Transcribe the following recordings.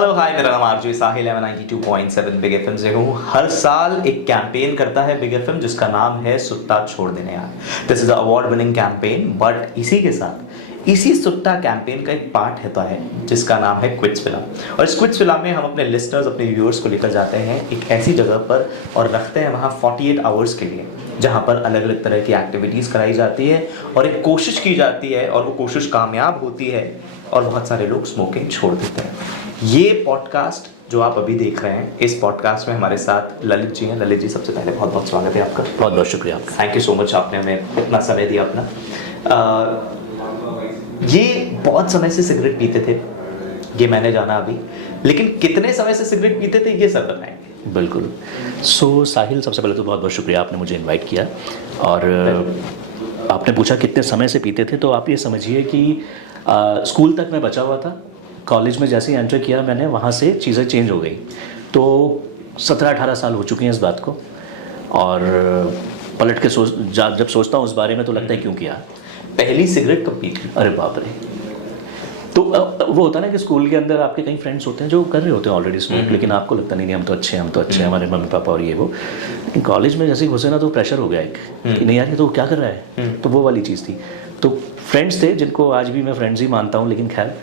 Hello hi, मेरा नाम RJ साहिल है। मैं 92.7 बिग एफएम से हूँ। हर साल एक कैंपेन करता है बिग एफएम जिसका नाम है सुट्टा छोड़ देने यार। This is award winning campaign, but इसी के साथ इसी सुट्टा कैंपेन का एक पार्ट होता है जिसका नाम है क्विट्स विला। और इस क्विट्स विला में हम अपने लिस्टर्स, अपने व्यूअर्स को लेकर जाते हैं एक ऐसी जगह पर और रखते हैं वहाँ 48 आवर्स के लिए, जहाँ पर अलग अलग तरह की एक्टिविटीज़ कराई जाती है और एक कोशिश की जाती है और वो कोशिश कामयाब होती है और बहुत सारे लोग स्मोकिंग छोड़ देते हैं। ये पॉडकास्ट जो आप अभी देख रहे हैं, इस पॉडकास्ट में हमारे साथ ललित जी हैं। ललित जी, सबसे पहले बहुत बहुत स्वागत है आपका। बहुत बहुत शुक्रिया आपका। थैंक यू सो मच, आपने हमें इतना समय दिया अपना। ये बहुत समय से सिगरेट पीते थे, ये मैंने जाना अभी, लेकिन कितने समय से सिगरेट पीते थे ये सब बताएंगे। बिल्कुल। सो साहिल, सबसे पहले तो बहुत बहुत शुक्रिया, आपने मुझे इनवाइट किया। और आपने पूछा कितने समय से पीते थे, तो आप ये समझिए कि स्कूल तक मैं बचा हुआ था। कॉलेज में जैसे ही एंटर किया मैंने, वहाँ से चीज़ें चेंज हो गई। तो 17-18 साल हो चुके हैं इस बात को। और पलट के जब सोचता हूँ उस बारे में तो लगता है क्यों किया। पहली सिगरेट कब पी थी? अरे बाप रे। तो वो होता है ना कि स्कूल के अंदर आपके कई फ्रेंड्स होते हैं जो कर रहे होते हैं ऑलरेडी स्मोक, लेकिन आपको लगता नहीं हम तो अच्छे हैं, हमारे मम्मी पापा और ये वो। लेकिन कॉलेज में जैसे ही घुसे ना तो प्रेशर हो गया एक कि नहीं यार ये तो क्या कर रहा है। तो वो वाली चीज़ थी। तो फ्रेंड्स थे जिनको आज भी मैं फ्रेंड्स ही मानता हूँ, लेकिन खैर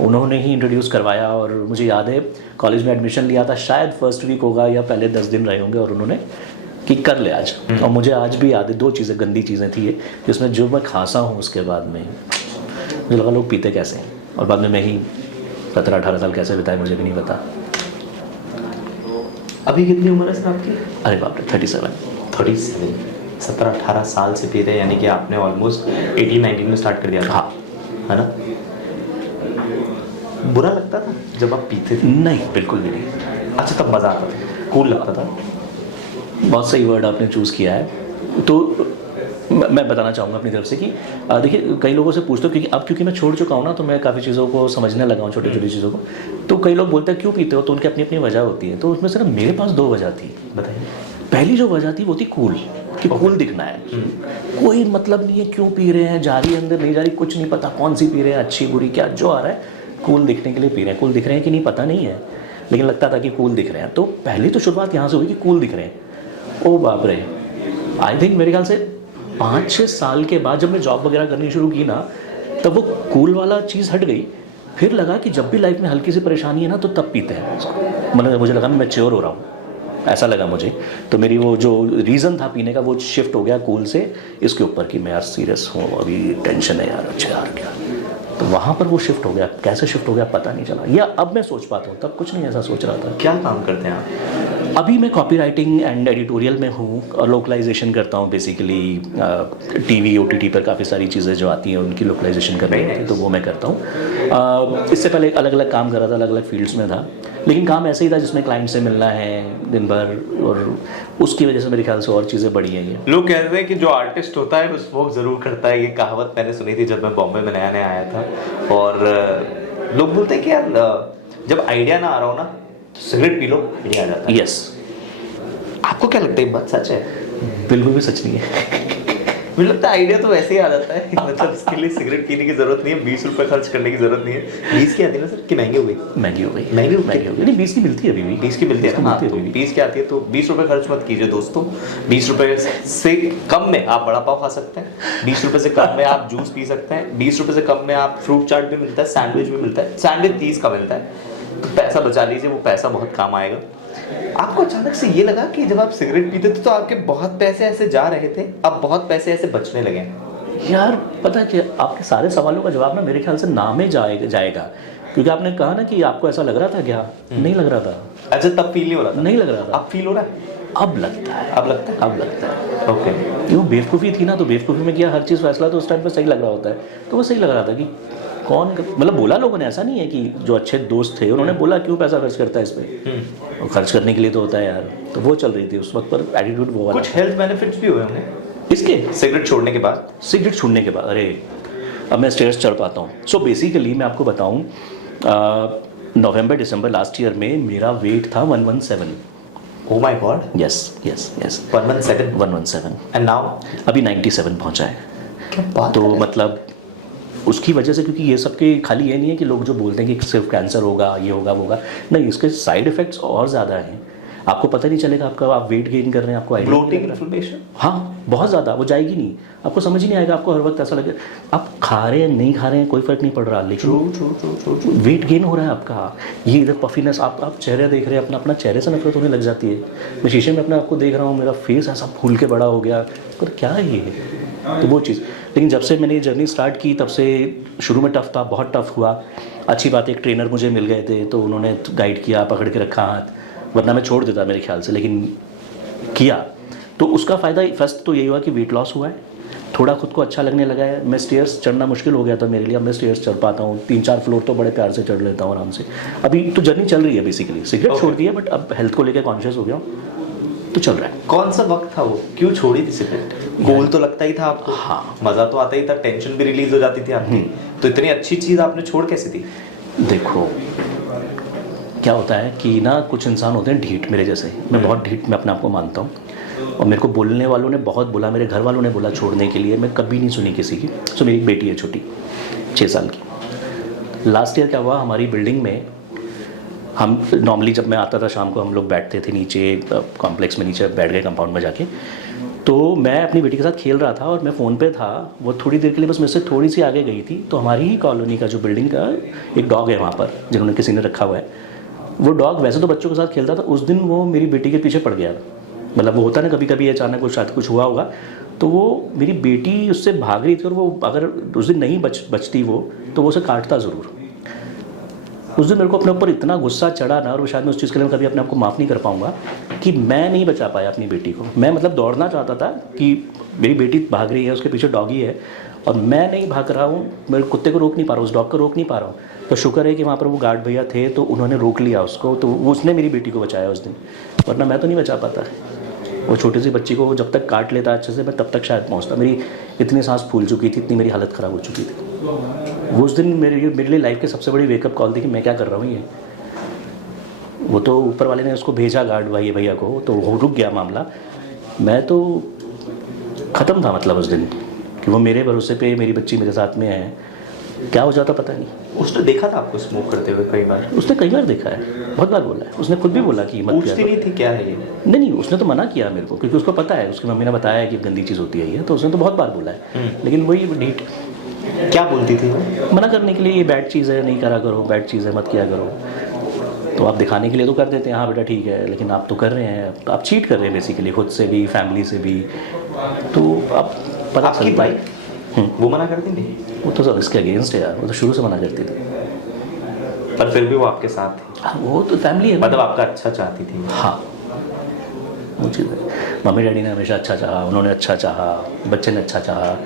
उन्होंने ही इंट्रोड्यूस करवाया। और मुझे याद है कॉलेज में एडमिशन लिया था, शायद फर्स्ट वीक होगा या पहले 10 दिन रहे होंगे, और उन्होंने कि कर ले आज। और मुझे आज भी याद है 2 चीज़ें, गंदी चीज़ें थी ये, जिसमें जो मैं खासा हूँ उसके बाद में मुझे लगा लोग पीते कैसे हैं, और बाद में मैं ही 17-18 साल कैसे बिताए मुझे भी नहीं पता। अभी कितनी उम्र है सर आपकी? अरे बाप रे, 37। 17-18 साल से पी रहे हैं, यानी कि आपने ऑलमोस्ट 18-19 में स्टार्ट कर दिया था। हाँ, है ना? बुरा लगता था जब आप पीते थे? नहीं, बिल्कुल भी नहीं। अच्छा, तब मज़ा आता था, कूल लगता था। बहुत सही वर्ड आपने चूज़ किया है। तो मैं बताना चाहूँगा अपनी तरफ से कि देखिए, कई लोगों से पूछते हो, क्योंकि मैं छोड़ चुका हूँ ना, तो मैं काफ़ी चीज़ों को समझने लगा हूँ, छोटी छोटी चीज़ों को। तो कई लोग बोलते हैं क्यों पीते हो, तो उनकी अपनी अपनी वजह होती है। तो उसमें से ना मेरे पास 2 वजह थी। बताइए। पहली जो वजह थी वो थी कूल, कि कूल दिखना है। कोई मतलब नहीं है क्यों पी रहे हैं, जा रही है अंदर नहीं जा रही, कुछ नहीं पता कौन सी पी रहे हैं, अच्छी बुरी क्या जो आ रहा है, कूल दिखने के लिए पी रहे हैं। कूल दिख रहे हैं कि नहीं पता नहीं है, लेकिन लगता था कि कूल दिख रहे हैं। तो पहली तो शुरुआत यहाँ से हुई कि कूल दिख रहे हैं। ओ बाप रे, आई थिंक मेरे ख्याल से 5-6 साल के बाद जब मैं जॉब वगैरह करनी शुरू की ना, तब वो कूल वाला चीज़ हट गई। फिर लगा कि जब भी लाइफ में हल्की सी परेशानी है ना, तो तब पीते हैं उसको। मतलब मुझे लगा मैं मैच्योर हो रहा हूँ, ऐसा लगा मुझे। तो मेरी वो जो रीज़न था पीने का, वो शिफ्ट हो गया कूल से इसके ऊपर कि मैं यार सीरियस हूँ, अभी टेंशन है यार, अच्छा यार क्या। तो वहाँ पर वो शिफ्ट हो गया। कैसे शिफ्ट हो गया पता नहीं चला, या अब मैं सोच पाता हूँ, तब कुछ नहीं ऐसा सोच रहा था। क्या काम करते हैं आप? अभी मैं कॉपी राइटिंग एंड एडिटोरियल में हूँ और लोकलाइजेशन करता हूँ। बेसिकली टीवी OTT पर काफ़ी सारी चीज़ें जो आती हैं उनकी लोकलाइजेशन करनी होती है, तो वो मैं करता हूँ। इससे पहले अलग अलग काम कर रहा था, अलग अलग फील्ड्स में था, लेकिन काम ऐसे ही था जिसमें क्लाइंट से मिलना है दिन भर, और उसकी वजह से मेरे ख्याल से और चीज़ें बढ़ी हैं। ये लोग कहते हैं कि जो आर्टिस्ट होता है वो स्मोक ज़रूर करता है। ये कहावत मैंने सुनी थी जब मैं बॉम्बे में नया नया आया था। और लोग बोलते हैं कि यार जब आइडिया ना आ रहा हो ना, तो सिगरेट पी लो, आइडिया आ जाता है। यस। आपको क्या लगता है, बात सच है? बिल्कुल भी सच नहीं है। मुझे लगता है आइडिया तो वैसे ही आ जाता है। मतलब इसके लिए सिगरेट पीने की जरूरत नहीं है, 20 रुपए खर्च करने की जरूरत नहीं है। 20 की आती है ना सर, कि महंगी हो गई? महंगी हो गई। नहीं, 20 की मिलती है अभी भी। 20 की मिलती है ना? हाँ, तो 20 की आती है, तो 20 रुपए खर्च मत कीजिए दोस्तों। 20 रुपए से कम में आप बड़ा पाव खा सकते हैं, 20 रुपए से कम में आप जूस पी सकते हैं, 20 रुपए से कम में आप फ्रूट चाट भी मिलता है, सैंडविच भी मिलता है। सैंडविच 30 का मिलता है, तो पैसा बचा लीजिए, वो पैसा बहुत काम आएगा। आपको अचानक से ये लगा कि जब आप सिगरेट पीते थे तो आपके बहुत पैसे ऐसे जा रहे थे, अब बहुत पैसे ऐसे बचने लगे? यार पता है कि आपके सारे सवालों का जवाब ना मेरे ख्याल से नाम ही जाएगा, क्योंकि आपने कहा ना कि आपको ऐसा लग रहा था क्या? नहीं लग रहा था। अच्छा, तब फील नहीं हो रहा था? नहीं लग रहा था। अब फील हो रहा है? अब लगता है। अब लगता है। ओके। क्यों, बेवकूफ़ी थी ना, तो बेवकूफ़ी में किया हर चीज़ फैसला तो उस टाइम पे सही लग रहा होता है। तो वो सही लग रहा था कि कौन, मतलब बोला लोगों ने, ऐसा नहीं है कि जो अच्छे दोस्त थे उन्होंने बोला क्यों पैसा खर्च करता है इस पे, और खर्च करने के लिए तो होता है यार। तो वो चल रही थी उस वक्त पर एटीट्यूड वो वाला। कुछ हेल्थ बेनिफिट्स भी हुए होंगे इसके सिगरेट छोड़ने के बाद? सिगरेट छोड़ने के बाद, अरे अब मैं स्टेयर्स चढ़ पाता हूँ। सो बेसिकली मैं आपको बताऊँ, नवंबर-दिसंबर लास्ट ईयर में मेरा वेट था 117। Oh my God! Yes. 117? 117। And now? अभी 97 पहुँचा है। क्या बात तो है? मतलब उसकी वजह से, क्योंकि ये सबके खाली ये नहीं है कि लोग जो बोलते हैं कि सिर्फ कैंसर होगा, ये होगा, वो होगा, नहीं, इसके साइड इफ़ेक्ट्स और ज़्यादा हैं। आपको पता नहीं चलेगा आपका, आप वेट गेन कर रहे हैं, आपको आइडिया नहीं ब्लोटिंग, लग रहा। इन्फ्लेमेशन, हाँ, बहुत ज़्यादा, वो जाएगी नहीं, आपको समझ ही नहीं आएगा, आपको हर वक्त ऐसा लगे आप खा रहे हैं नहीं खा रहे हैं कोई फ़र्क नहीं पड़ रहा, लेकिन वेट गेन हो रहा है आपका। ये इधर पफीनेस, आप चेहरे देख रहे हैं अपना, चेहरे से नफरत होने लग जाती है। मैं शीशे में अपने आपको देख रहा हूँ, मेरा फेस ऐसा फूल के बड़ा हो गया, पर क्या है ये, तो वो चीज़। लेकिन जब से मैंने ये जर्नी स्टार्ट की तब से शुरू में टफ़ था, बहुत टफ़ हुआ। अच्छी बात है एक ट्रेनर मुझे मिल गए थे, तो उन्होंने गाइड किया, पकड़ के रखा हाथ, वरना मैं छोड़ देता मेरे ख्याल से, लेकिन किया। तो उसका फ़ायदा फर्स्ट तो यही हुआ कि वेट लॉस हुआ है, थोड़ा खुद को अच्छा लगने लगा है। मैं स्टेयर्स चढ़ना मुश्किल हो गया था मेरे लिए, अब मैं स्टेयर्स चढ़ पाता हूँ, 3-4 फ्लोर तो बड़े प्यार से चढ़ लेता हूँ आराम से। अभी तो जर्नी चल रही है बेसिकली, सिगरेट छोड़ दी है, बट अब हेल्थ को लेकर कॉन्शियस हो गया हूँ, तो चल रहा है। कौन सा वक्त था वो, क्यों छोड़ी थी सिगरेट? गोल तो लगता ही था आपको, हाँ, मज़ा तो आता ही था, टेंशन भी रिलीज हो जाती थी आपकी, तो इतनी अच्छी चीज़ आपने छोड़ कैसे दी? देखो क्या होता है कि ना, कुछ इंसान होते हैं ढीठ मेरे जैसे, मैं बहुत ढीठ मैं अपने आप को मानता हूँ, और मेरे को बोलने वालों ने बहुत बोला, मेरे घर वालों ने बोला छोड़ने के लिए, मैं कभी नहीं सुनी किसी की। सो मेरी एक बेटी है छोटी, 6 साल की। लास्ट ईयर क्या हुआ, हमारी बिल्डिंग में हम नॉर्मली जब मैं आता था शाम को, हम लोग बैठते थे नीचे कॉम्प्लेक्स में, नीचे बैठ गए कंपाउंड में जाके, तो मैं अपनी बेटी के साथ खेल रहा था और मैं फ़ोन पे था, वो थोड़ी देर के लिए बस मेरे से थोड़ी सी आगे गई थी, तो हमारी ही कॉलोनी का जो बिल्डिंग का एक डॉग है वहाँ पर, जिन्होंने किसी ने रखा हुआ है, वो डॉग वैसे तो बच्चों के साथ खेलता था, उस दिन वो मेरी बेटी के पीछे पड़ गया। मतलब वो होता है ना कभी कभी अचानक वो शायद कुछ हुआ होगा, तो वो मेरी बेटी उससे भाग रही थी, और वो अगर उस दिन नहीं बचती वो, तो वो उसे काटता ज़रूर। उस दिन मेरे को अपने ऊपर इतना गुस्सा चढ़ा ना, और वो शायद मैं उस चीज़ के लिए कभी अपने आप को माफ़ नहीं कर पाऊंगा कि मैं नहीं बचा पाया अपनी बेटी को। मैं मतलब दौड़ना चाहता था कि मेरी बेटी भाग रही है, उसके पीछे डॉगी है, और मैं नहीं भाग रहा हूँ, मेरे कुत्ते को रोक नहीं पा रहा हूँ, उस डॉग को रोक नहीं पा रहा हूँ। तो शुक्र है कि वहाँ पर वो गार्ड भैया थे, तो उन्होंने रोक लिया उसको, तो उसने मेरी बेटी को बचाया उस दिन, वरना मैं तो नहीं बचा पाता। वो छोटी सी बच्ची को जब तक काट लेता अच्छे से, मैं तब तक शायद पहुँचता। मेरी इतनी सांस फूल चुकी थी, इतनी मेरी हालत ख़राब हो चुकी थी। वो उस दिन मेरे लिए लाइफ की सबसे बड़ी वेकअप कॉल थी कि मैं क्या कर रहा हूँ ये। वो तो ऊपर वाले ने उसको भेजा गार्ड भैया को, तो वो रुक गया मामला, मैं तो ख़त्म था मतलब उस दिन, कि वो मेरे भरोसे पे मेरी बच्ची मेरे साथ में है, क्या हो जाता पता नहीं। उसने देखा था आपको स्मोक करते हुए कई बार? उसने कई बार देखा है, बहुत बार बोला है, उसने खुद भी बोला कि मत पूछती नहीं थी क्या है ये? नहीं, उसने तो मना किया मेरे को, क्योंकि उसको पता है, उसकी मम्मी ने बताया है कि गंदी चीज़ होती है ये, तो उसने तो बहुत बार बोला है। लेकिन वही नीट क्या बोलती थी वो? मना करने के लिए, ये बैड चीज़ है, नहीं करा करो, बैड चीज़ है, मत किया करो। तो आप दिखाने के लिए तो कर देते हैं, हाँ बेटा ठीक है, लेकिन आप तो कर रहे हैं, आप चीट कर रहे हैं बेसिकली, खुद से भी, फैमिली से भी। तो आप पता आपकी चलता है। वाइफ वो मना करती थी? वो तो सब इसके अगेंस्ट है यार, वो तो शुरू से मना करती थी। पर फिर भी वो आपके साथ थी? हाँ, वो तो फैमिली है, मतलब आपका अच्छा चाहती थी? हाँ, वो चीज़ है। मम्मी डैडी ने हमेशा अच्छा चाहा, उन्होंने अच्छा चाहा, बच्चे ने अच्छा चाहा।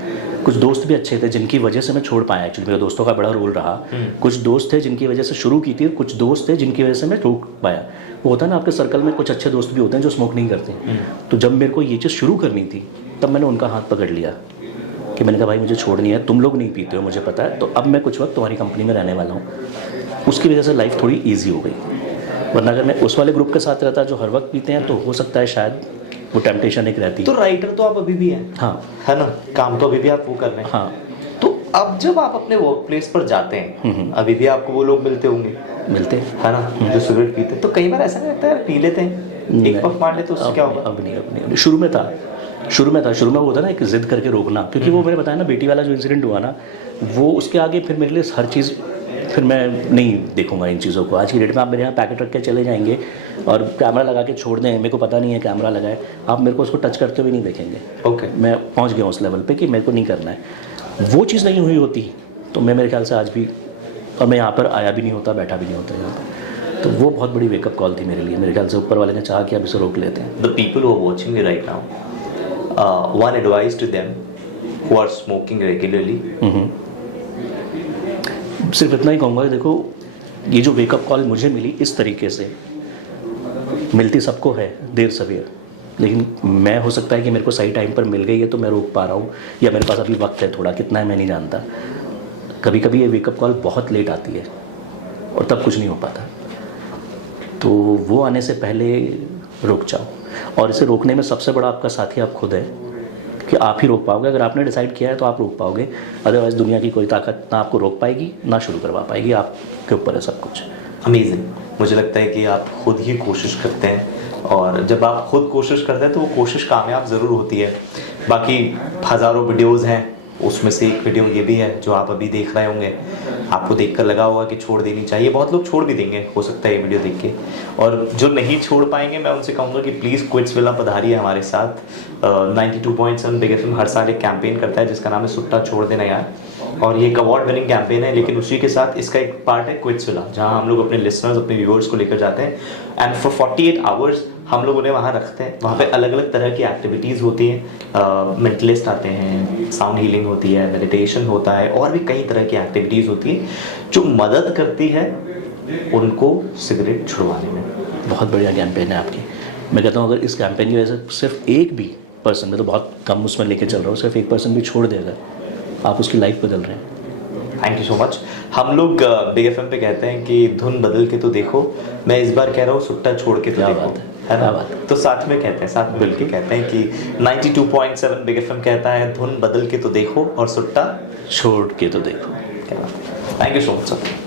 कुछ दोस्त भी अच्छे थे जिनकी वजह से मैं छोड़ पाया, एक्चुअली मेरे दोस्तों का बड़ा रोल रहा। कुछ दोस्त थे जिनकी वजह से शुरू की थी, कुछ दोस्त थे जिनकी वजह से मैं रोक पाया। वो होता है ना आपके सर्कल में कुछ अच्छे दोस्त भी होते हैं जो स्मोक नहीं करते। तो जब मेरे को ये चीज़ शुरू करनी थी, तब मैंने उनका हाथ पकड़ लिया कि मैंने कहा भाई मुझे छोड़नी है, तुम लोग नहीं पीते हो मुझे पता है, तो अब मैं कुछ वक्त तुम्हारी कंपनी में रहने वाला हूँ। उसकी वजह से लाइफ थोड़ी ईजी हो गई, वरना अगर मैं उस वाले ग्रुप के साथ रहता जो हर वक्त पीते हैं, तो हो सकता है शायद वो टेम्पटेशन एक रहती। तो राइटर तो आप अभी भी हैं? हाँ, है ना, काम तो अभी भी आप वो कर रहे हैं। हाँ। तो अब जब आप अपने वर्क प्लेस पर जाते हैं, अभी भी आपको वो लोग मिलते होंगे, मिलते है ना, जो सिगरेट पीते हैं, तो कई बार ऐसा लगता है यार पी लेते हैं, एक पफ मार लेते, उससे क्या होगा? अब नहीं। शुरू में वो होता ना एक जिद करके रोकना, क्योंकि वो मैंने बताया ना बेटी वाला जो इंसिडेंट हुआ ना, वो उसके आगे फिर मेरे लिए हर चीज़, फिर मैं नहीं देखूंगा इन चीज़ों को। आज की डेट में आप मेरे यहाँ पैकेट रख के चले जाएंगे और कैमरा लगा के छोड़ दें, मेरे को पता नहीं है कैमरा लगा है, आप मेरे को उसको टच करते हुए नहीं देखेंगे। ओके, मैं पहुँच गया उस लेवल पे कि मेरे को नहीं करना है। वो चीज़ नहीं हुई होती तो मैं, मेरे ख्याल से आज भी, और मैं यहाँ पर आया भी नहीं होता, बैठा भी नहीं होता यहाँ पर। तो वो बहुत बड़ी वेकअप कॉल थी मेरे लिए। मेरे ख्याल से ऊपर वाले ने चाहा कि अब इसे रोक लेते हैं। The people who are watching me right now, one advice to them who are smoking regularly? सिर्फ इतना ही कहूँगा कि देखो, ये जो वेकअप कॉल मुझे मिली इस तरीके से, मिलती सबको है देर सवेर, लेकिन मैं, हो सकता है कि मेरे को सही टाइम पर मिल गई है तो मैं रोक पा रहा हूँ, या मेरे पास अभी वक्त है थोड़ा, कितना है मैं नहीं जानता। कभी कभी ये वेकअप कॉल बहुत लेट आती है और तब कुछ नहीं हो पाता, तो वो आने से पहले रुक जाओ। और इसे रोकने में सबसे बड़ा आपका साथी आप खुद है, कि आप ही रोक पाओगे। अगर आपने डिसाइड किया है तो आप रोक पाओगे, अदरवाइज दुनिया की कोई ताकत ना आपको रोक पाएगी ना शुरू करवा पाएगी, आपके ऊपर है सब कुछ। अमेजिंग। मुझे लगता है कि आप खुद ही कोशिश करते हैं, और जब आप खुद कोशिश करते हैं तो वो कोशिश कामयाब ज़रूर होती है। बाकी हज़ारों वीडियोज़ हैं, उसमें से एक वीडियो ये भी है जो आप अभी देख रहे होंगे, आपको देखकर लगा होगा कि छोड़ देनी चाहिए। बहुत लोग छोड़ भी देंगे, हो सकता है ये वीडियो देख के, और जो नहीं छोड़ पाएंगे मैं उनसे कहूँगा कि प्लीज़ क्विट्सविला पधारिए हमारे साथ। 92.7 बिग एफएम हर साल एक कैंपेन करता है जिसका नाम है सुट्टा छोड़ देना यार, और ये एक अवार्ड विनिंग कैंपेन है, लेकिन उसी के साथ इसका एक पार्ट है क्विट्सविला, जहाँ हम लोग अपने लिसनर्स, अपने व्यूअर्स को लेकर जाते हैं, एंड फॉर 48 आवर्स हम लोग उन्हें वहाँ रखते हैं। वहाँ पे अलग अलग तरह की एक्टिविटीज़ होती हैं, मेंटलिस्ट आते हैं, साउंड हीलिंग होती है, मेडिटेशन होता है, और भी कई तरह की एक्टिविटीज़ होती है जो मदद करती है उनको सिगरेट छुड़वाने में। बहुत बढ़िया कैंपेन है आपकी। मैं कहता हूँ अगर इस कैंपेन की वजह से सिर्फ एक भी पर्सन, मैं तो बहुत कम उसमें लेके चल रहा हूँ, सिर्फ एक पर्सन भी छोड़ देगा, आप उसकी लाइफ बदल रहे हैं। Thank you so much. हम लोग बिग एफएम पे कहते हैं कि धुन बदल के तो देखो, मैं इस बार कह रहा हूँ सुट्टा छोड़ के तो क्या देखो, बात है, है क्या ना? बात है। तो साथ में कहते हैं, साथ मिल के कहते हैं कि 92.7 बिग एफएम कहता है धुन बदल के तो देखो और सुट्टा छोड़ के तो देखो। Thank you so much sir.